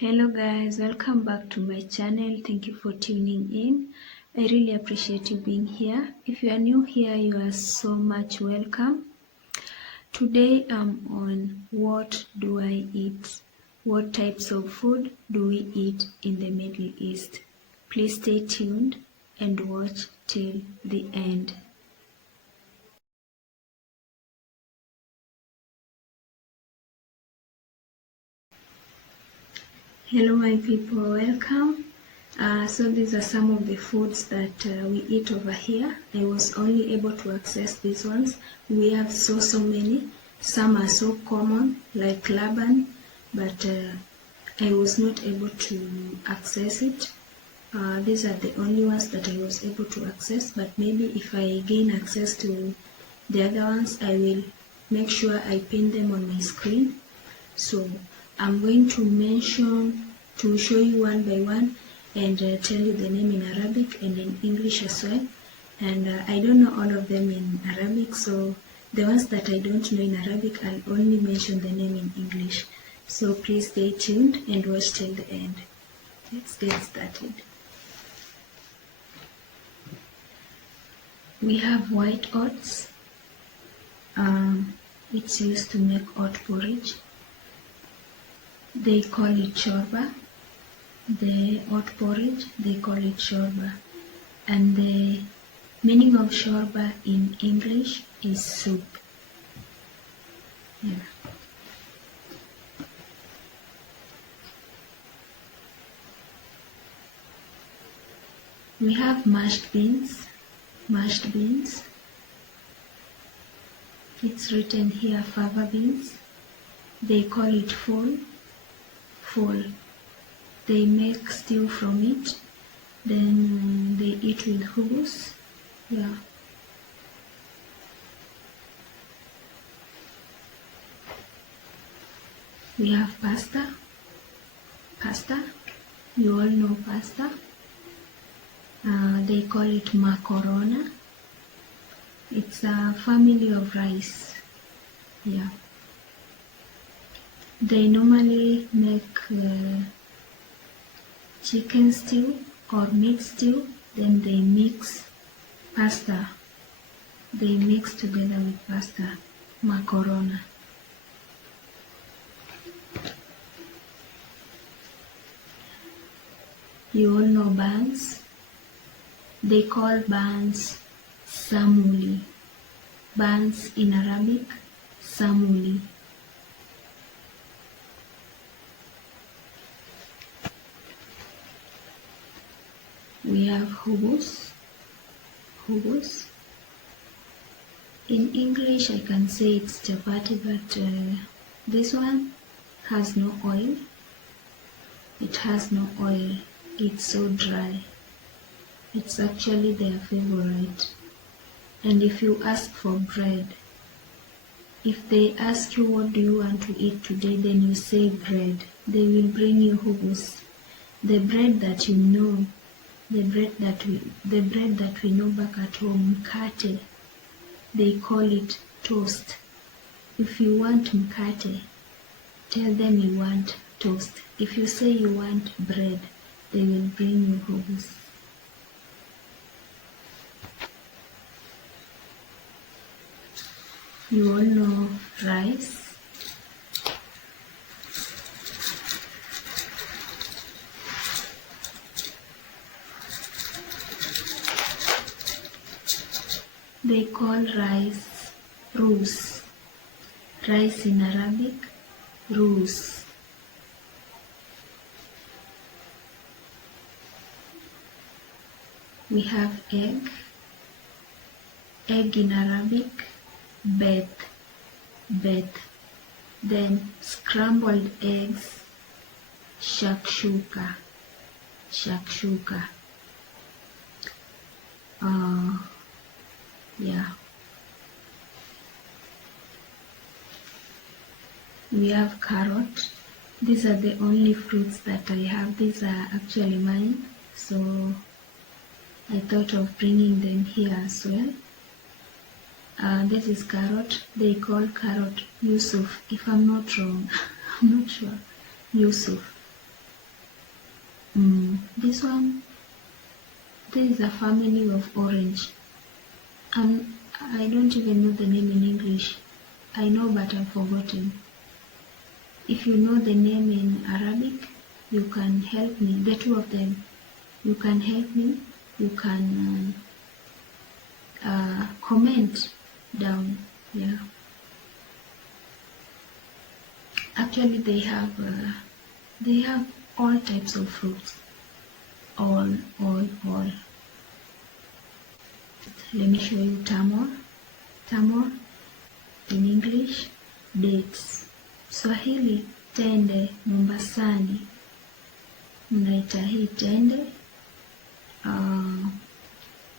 Hello guys, welcome back to my channel. Thank you for tuning in. I really appreciate you being here. If you are new here, you are so much welcome. Today I'm on what do I eat? What types of food do we eat in the Middle East? Please stay tuned and watch till the end. Hello my people, welcome. So these are some of the foods that we eat over here. I was only able to access these ones. We have so many. Some are so common like laban, but I was not able to access it. These are the only ones that I was able to access, but maybe if I gain access to the other ones, I will make sure I pin them on my screen. So I'm going to show you one by one and tell you the name in Arabic and in English as well. And I don't know all of them in Arabic, so the ones that I don't know in Arabic, I'll only mention the name in English. So please stay tuned and watch till the end. Let's get started. We have white oats. It's used to make oat porridge. They call it shorba. The oat porridge, they call it shorba. And the meaning of shorba in English is soup. Yeah. We have mashed beans. Mashed beans. It's written here fava beans. They call it ful. Ful. They make stew from it. Then they eat with hummus. Yeah. We have pasta. Pasta. You all know pasta. They call it macarona. It's a family of rice. Yeah. They normally make chicken stew or meat stew, then they mix pasta. They mix together with pasta, macarona. You all know buns. They call buns samuli. Buns in Arabic, samuli. We have hummus. Hummus. In English, I can say it's chapati, but this one has no oil. It has no oil. It's so dry. It's actually their favorite. And if you ask for bread, if they ask you what do you want to eat today, then you say bread. They will bring you hummus. The bread that you know, the bread that we know back at home, mkate. They call it toast. If you want mkate, tell them you want toast. If you say you want bread, they will bring you hummus. You all know rice. They call rice rus. Rice in Arabic, rus. We have egg. Egg in Arabic, bet. Then scrambled eggs, shakshuka. Yeah. We have carrot. These are the only fruits that I have. These are actually mine, so I thought of bringing them here as well. This is carrot. They call carrot Yusuf, if I'm not wrong. I'm not sure. Yusuf. This one, this is a family of orange. I don't even know the name in English. I know, but I've forgotten. If you know the name in Arabic, you can help me. The two of them, you can help me. You can comment down. Yeah. Actually, they have all types of fruits. All. Let me show you tamar. Tamar in English, dates. Swahili, tende. Mombasani mnaita hii tende.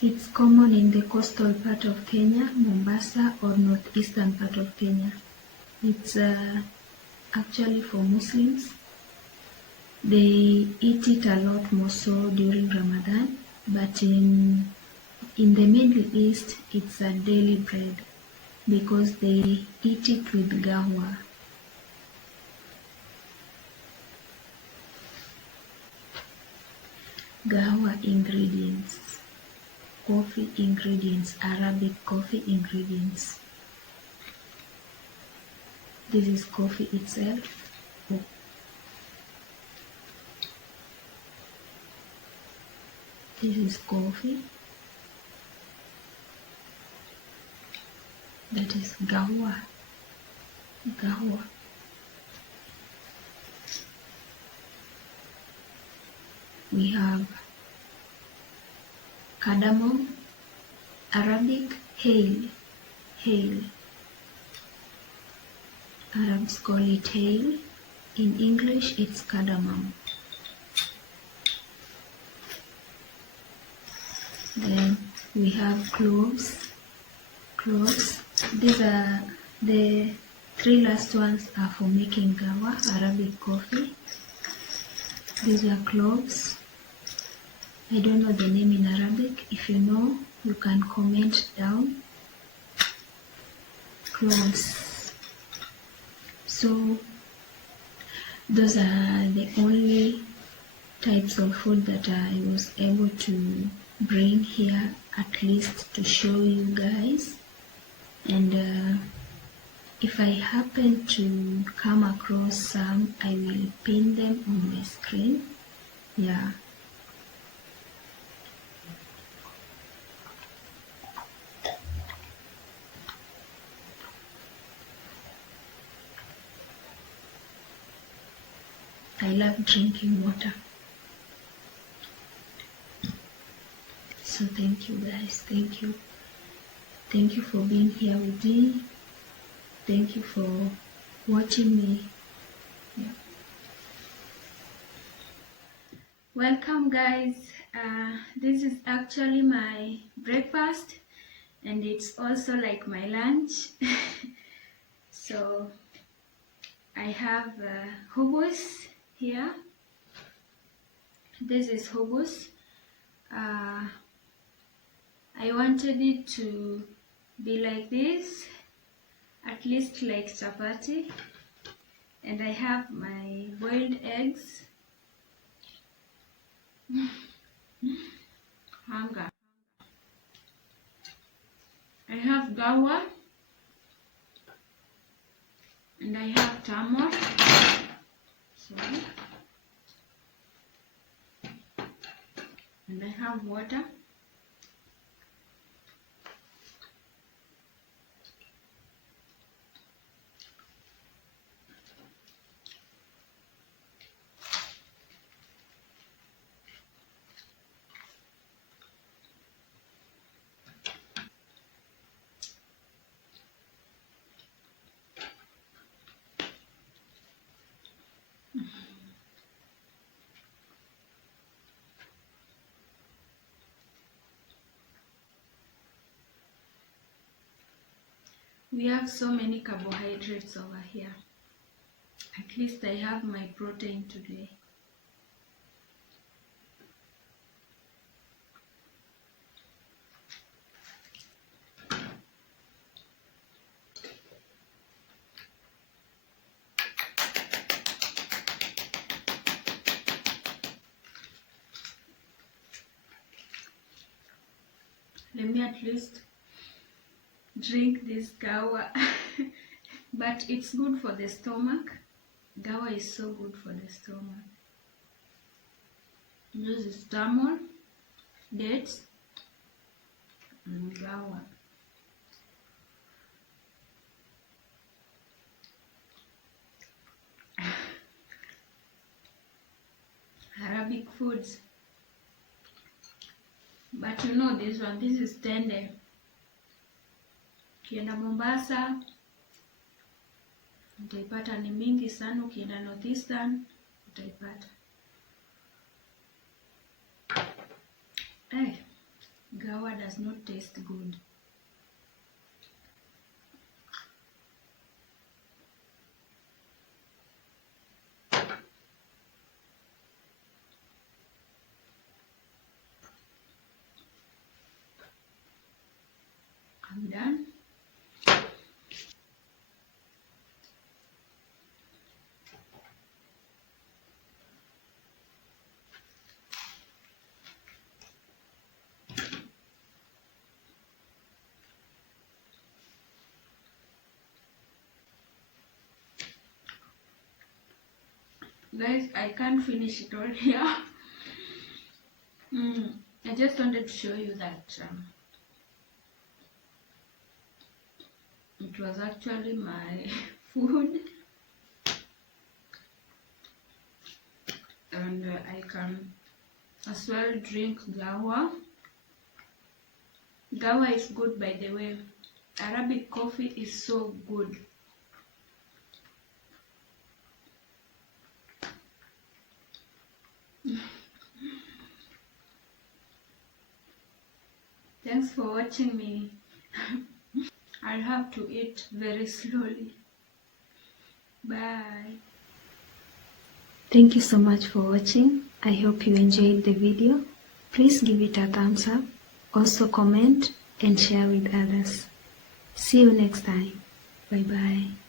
It's common in the coastal part of Kenya, Mombasa, or northeastern part of Kenya. It's actually for Muslims. They eat it a lot more so during Ramadan, but in the Middle East, it's a daily bread because they eat it with gawa. Gawa ingredients, coffee ingredients, Arabic coffee ingredients. This is coffee itself. Oh. This is coffee. That is gawa. Gawa. We have cardamom, Arabic hail. Hail. Arabs call it hail. In English, it's cardamom. Then we have cloves. Cloves. These are the three last ones are for making gawa, Arabic coffee. These are cloves. I don't know the name in Arabic. If you know, you can comment down. Cloves. So those are the only types of food that I was able to bring here, at least to show you guys. And if I happen to come across some, I will pin them on my screen. Yeah. I love drinking water. So thank you guys. Thank you. Thank you for being here with me. Thank you for watching me. Yeah. Welcome guys. This is actually my breakfast and it's also like my lunch. So I have hummus here. This is hummus. I wanted it to be like this, at least like chapati. And I have my boiled eggs. Hunger. I have gawa. And I have tamar. Sorry. And I have water. We have so many carbohydrates over here. At least I have my protein today. Let me at least drink this gawa. But it's good for the stomach. Gawa is so good for the stomach. This is salmon, dates, and gawa. Arabic foods. But you know this one, this is tender. Ukienda Mombasa utaipata ni mingi sana, ukienda Northeastern utaipata. Hey, gawa does not taste good. I'm done. Guys, I can't finish it all here. I just wanted to show you that it was actually my food, and I can as well drink gawa. Gawa is good, by the way. Arabic coffee is so good. Thanks for watching me. I'll have to eat very slowly. Bye. Thank you so much for watching. I hope you enjoyed the video. Please give it a thumbs up. Also comment and share with others. See you next time. Bye bye.